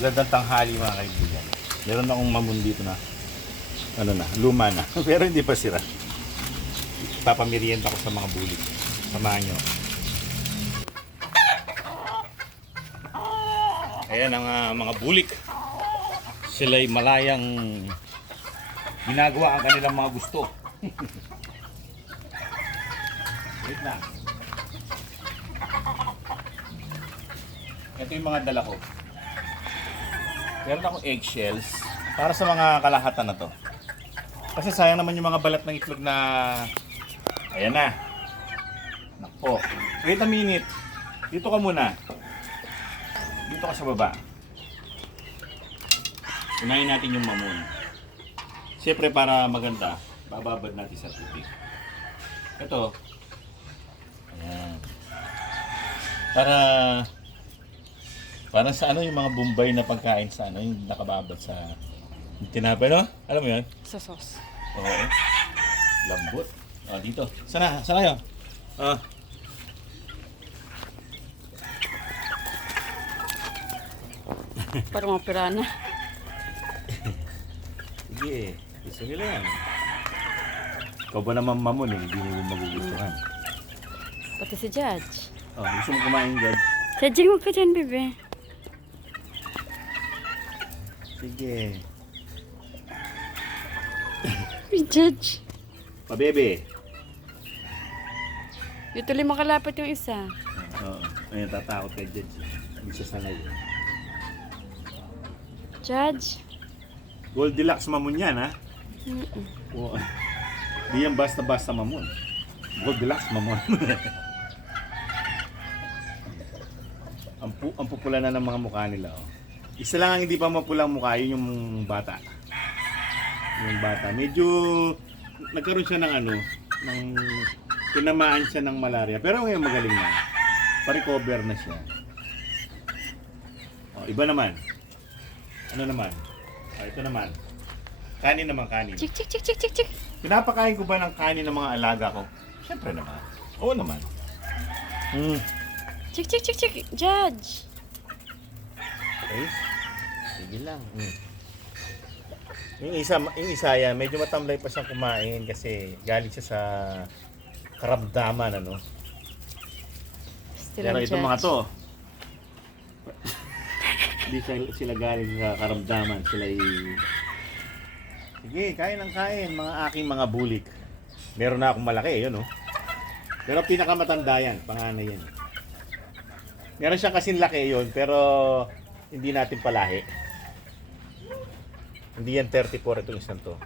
Magandang tanghali mga kaibigan. Meron akong mamon dito na luma na. Pero hindi pa sira. Papamerienda ko sa mga bulik. Samahan nyo. Ayan ang mga bulik. Sila'y malayang ginagawa ang kanilang mga gusto. Wait lang. Ito yung mga dala ko. Meron akong eggshells para sa mga kalahatan na to. Kasi sayang naman yung mga balat ng itlog na... Ayan na. Nakpo. Wait a minute. Dito ka muna. Dito ka sa baba. Unahin natin yung mamon. Siyempre para maganda, bababad natin sa tubig. Ito. Ayan. Parang sa yung mga Bombay na pagkain sa yung nakababad sa tinapay, no? Alam mo yun? Sa sauce. Oo. Lambot. Dito. Sana kayo? Parang mga pirana. Sige. Gusto nila yan. Ikaw ba naman mamon hindi mo magugustuhan? Pati si Judge. Gusto mo kumain dyan? Judge, huwag ka dyan, bebe. Sige. Judge. Pabebe. Yung tuloy makalapit yung isa. Oo. Ayun, tatakot kay Judge. Hindi siya sanay. Judge. Goldilocks mamon yan, ha? Oo. Di yan basta-basta mamon. Goldilocks mamon. Ang pupula na ng mga mukha nila, oh. Isa lang ang hindi pa mapulang mukha, yun yung bata. Yung bata. Medyo nagkaroon siya ng tinamaan siya ng malaria. Pero ngayon magaling na. Pa-recover na siya. Iba naman. Ano naman? Ito naman. Kanin naman, kanin. Chik, chik, chik, chik, chik, chik. Pinapakain ko ba ng kanin ng mga alaga ko? Siyempre naman. Oo naman. Chik, chik, chik, chik. Judge. Okay. Sige lang. Yung isa yan, medyo matamlay pa siyang kumain kasi galing siya sa karamdaman, Still Pero ang itong Judge. mga to, hindi sila galing sa karamdaman. Sige, kain ng kain, mga aking mga bulik. Meron na akong malaki, yun, Pero pinakamatanda yan, panganay yan. Meron siyang kasing laki yun, pero hindi natin palahi. Hindi yan 34 itong isang to.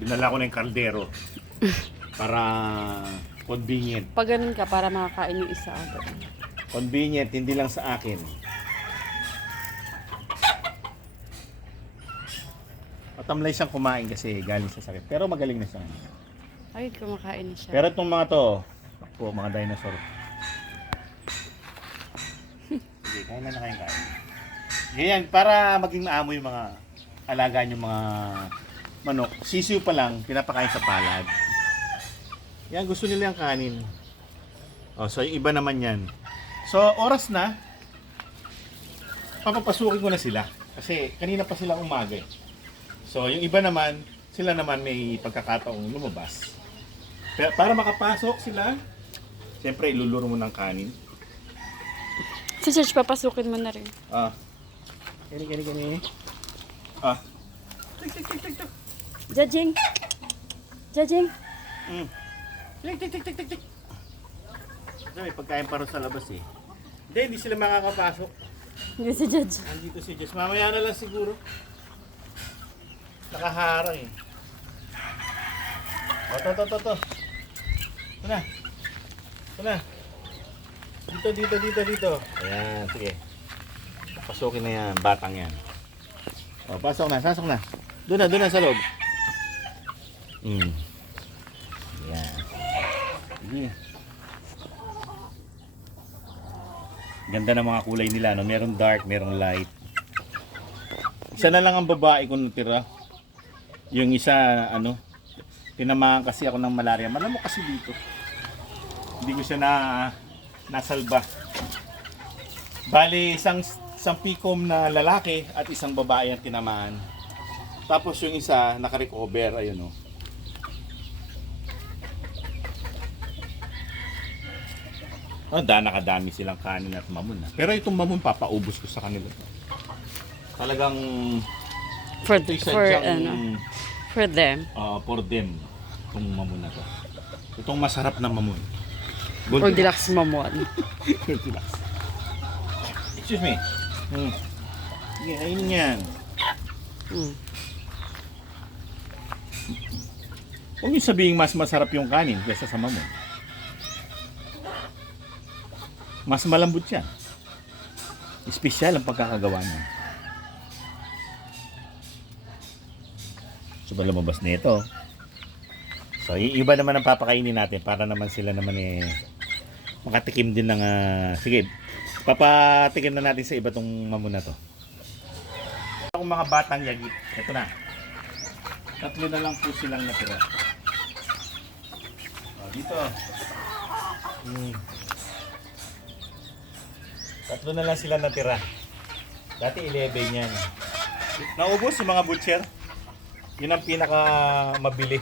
Binala ko na yung kaldero para convenient. Pag ganun ka, para makakain yung isa agad. Convenient, hindi lang sa akin. Matamlay siyang kumain kasi galing sa sakit. Pero magaling na siya. Ay, kumakain na siya. Pero itong mga to, mga dinosaur. Sige, kain na kayong kain. Ganyan, para maging maamo yung mga alaga yung mga manok. Sisiw pa lang, pinapakain sa palad. Yan, gusto nila yung kanin. So yung iba naman yan. So, oras na. Papapasukin ko na sila. Kasi kanina pa sila umaga. So, yung iba naman, sila naman may pagkakataong lumabas. Pero para makapasok sila, siyempre iluluro mo ng kanin. Si Judge, papasukin mo na rin. Kani. Judging. Judging. Tik. May pagkain pa rin sa labas eh. Hindi sila makakapasok. Hindi si Judge. Andito si Jess. Mamaya na lang siguro. Nakaharang eh. To. Ito na. Dito. Ayan, sige. Pasukin na yan, batang yan. Pasok na. Doon na sa loob. Ayan. Sige. Ganda ng mga kulay nila, Merong dark, merong light. Isa na lang ang babae kung natira. Yung isa, tinamaan kasi ako ng malaria. Malamok kasi dito. Hindi ko siya nasalba. Bali, isang pikom na lalaki at isang babae ang tinamaan. Tapos yung isa, naka-recover. Ayun, oh. Nakadami silang kanin at mamon. Pero itong mamon, papaubos ko sa kanila. Talagang For, ito'y for, sadyang, for them. for them, itong mamon na to. Itong masarap na mamon. Goldilocks mamon. Goldilocks. Excuse me. Sige, ayun yan. Mm. Huwag niyo sabihin mas masarap yung kanin kaysa sa mamon. Mas malambot siya. Espesyal ang pagkakagawa niya. So, lumabas na ito. So, iba naman ang papakainin natin para naman sila naman makatikim din ng sige, papatikim na natin sa iba tong mamon na to. Ang mga batang yagi, ito na. 3 na lang po silang natira. Dito. 3 na lang sila natira. Dati 11 yan. Naubos yung mga butcher. Yun ang pinaka mabili.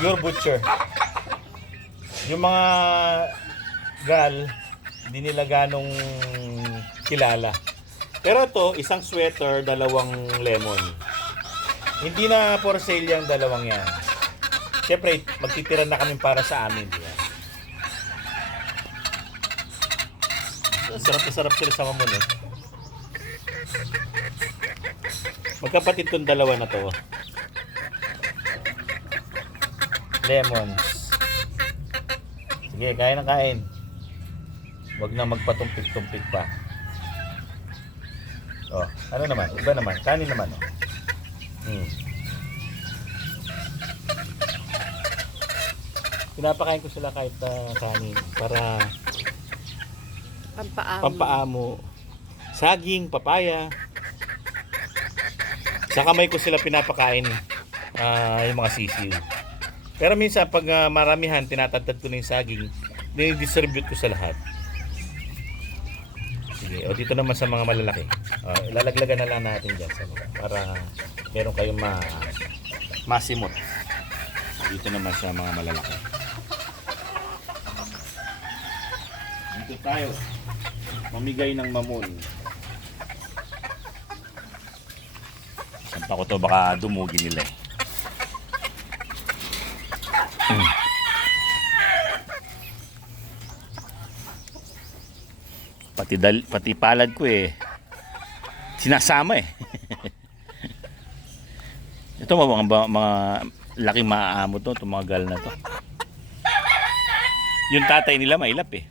Pure butcher. Yung mga gal, hindi nila ganong kilala. Pero ito, isang sweater, 2 lemon. Hindi na for sale yung 2 yan. Siyempre, magtitira na kami para sa amin. Yan. Sarap na sarap sila sa mamon, eh. Magkapatid tong 2 na to. Lemons. Sige, kain na kain. Huwag na magpatumpik-tumpik pa. Oh, ano naman? Iba naman. Kanin naman, oh. Pinapakain ko sila kahit kanin para pampaamo. Saging, papaya. Sa kamay ko sila pinapakain yung mga sisiw. Pero minsan pag maramihan, tinatadtad ko na yung saging, dinidistribute ko sa lahat. Sige, o dito naman sa mga malalaki. Ilalaglagan na lang natin dyan sa mga, para meron kayong masimot. Dito naman sa mga malalaki. Dito tayo. Mamigay ng mamon. Sampa ko to, baka dumugin nila, eh. Pati palad ko, eh, sinasama, eh. Ito mga laking maaamo to, itong mga gal na to. Yung tatay nila mailap, eh.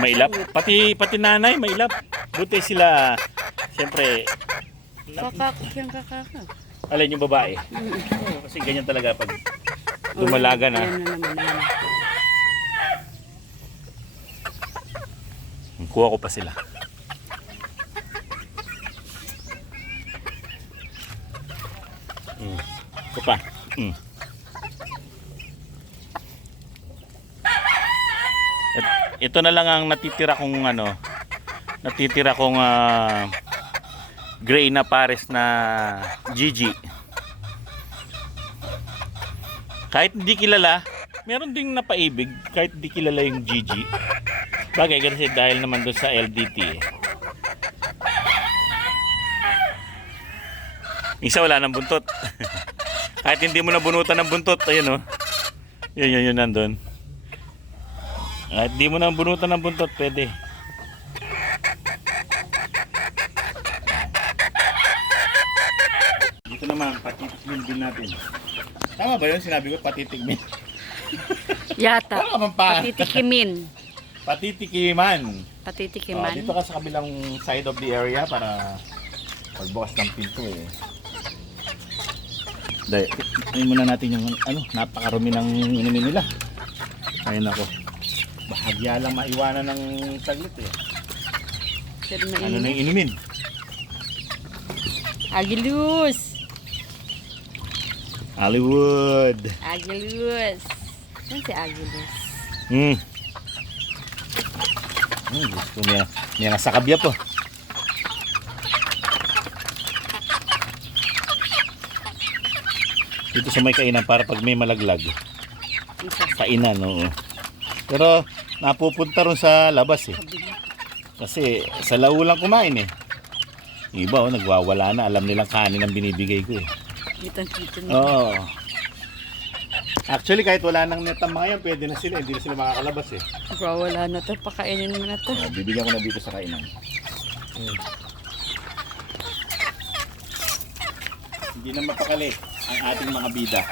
Mailap. Pati nanay mailap. Buti sila, siyempre, Kakakak yung kakakak. alin yung babae. Kasi ganyan talaga pag dumalaga na. Ayan na naman yan. Kuha ko pa sila. Ito pa. Ito na lang ang natitira kong gray na pares na Gigi. Kahit hindi kilala, meron ding napaibig kahit hindi kilala yung Gigi. Bagay kasi dahil naman doon sa LDT, eh. Isa wala ng buntot. Kahit hindi mo nabunutan ng buntot, ayun, oh. Yun nandun. Kahit hindi mo nabunutan ng buntot, pwede. Dito naman, patitigmin din natin. Tama ba yun? Sinabi ko patitigmin. Yata. Wala ka bang pa? Patitikimin. Patitikiman. Patitikiman. Dito ka sa kabilang side of the area para pagbukas ng pinto, eh. Dahil, ayun muna natin yung napakarumi ng inumin nila. Ayun ako. Bahagya lang maiwanan ng saglit, eh. Pero Ano na yung inumin? Agilus. Hollywood. Agilus. Saan si Agilus? Gusto niya. Niya nga sa kabya po. Dito sa may kainan para pag may malaglag. Kainan, oo. Pero napupunta ron sa labas eh. Kasi sa lao lang kumain eh. Yung iba nagwawala na. Alam nilang kanin ang binibigay ko eh. Kitang-kita na. Oo. Actually kahit wala nang net ang mga yan, pwede na sila. Hindi na sila makakalabas eh. Wala na to. Pakainin mo na to. Bibigyan ko na dito sa kainan. Hindi na mapakali ang ating mga bida.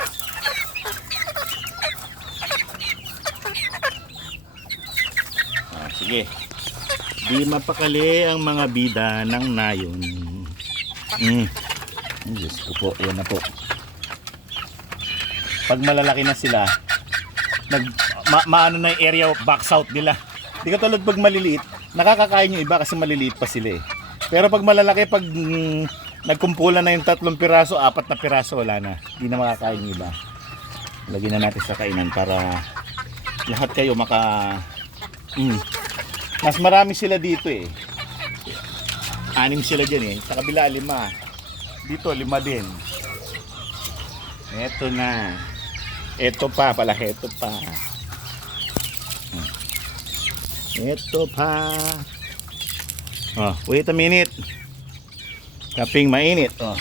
Sige. Di mapakali ang mga bida ng nayon. Diyos ko po, yan na po. Pag malalaki na sila, maano na yung area of back south nila. Di katulad pag maliliit, nakakakain yung iba kasi maliliit pa sila eh. Pero pag malalaki, pag nagkumpulan na yung 3 piraso, 4 na piraso, wala na. Di na makakain yung iba. Lagyan na natin sa kainan para lahat kayo mas marami sila dito eh. 6 sila dyan eh. Sa kabila 5. Dito 5 din. Eto na. Eto pa pala. Eto pa. Eto pa. Oh, wait a minute. Kaping mainit. Oh.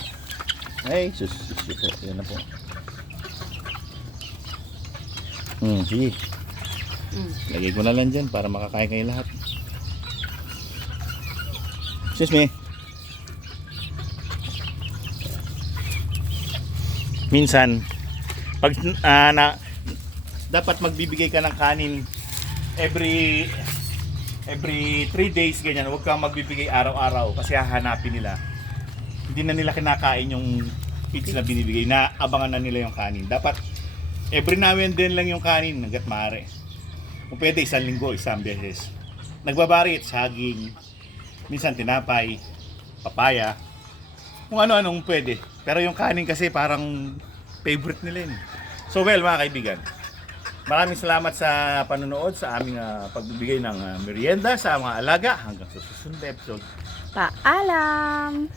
Ay, sus po. Yan na po. Sige. Lagay ko na lang dyan para makakain kayo lahat. Excuse me. Minsan, pag dapat magbibigay ka ng kanin every 3 days ganyan. Huwag kang magbibigay araw-araw kasi hahanapin nila. Hindi na nila kinakain yung feeds na binibigay. Naabangan na nila yung kanin. Dapat every now and then lang yung kanin hanggat maaari. Kung pwede 1 linggo, 1 beses. Nagbabarit, saging, minsan tinapay, papaya, kung ano-anong pwede. Pero yung kanin kasi parang favorite nila yun. So well mga kaibigan, maraming salamat sa panonood sa aming pagbibigay ng merienda sa mga alaga hanggang sa susunod na episode. Paalam!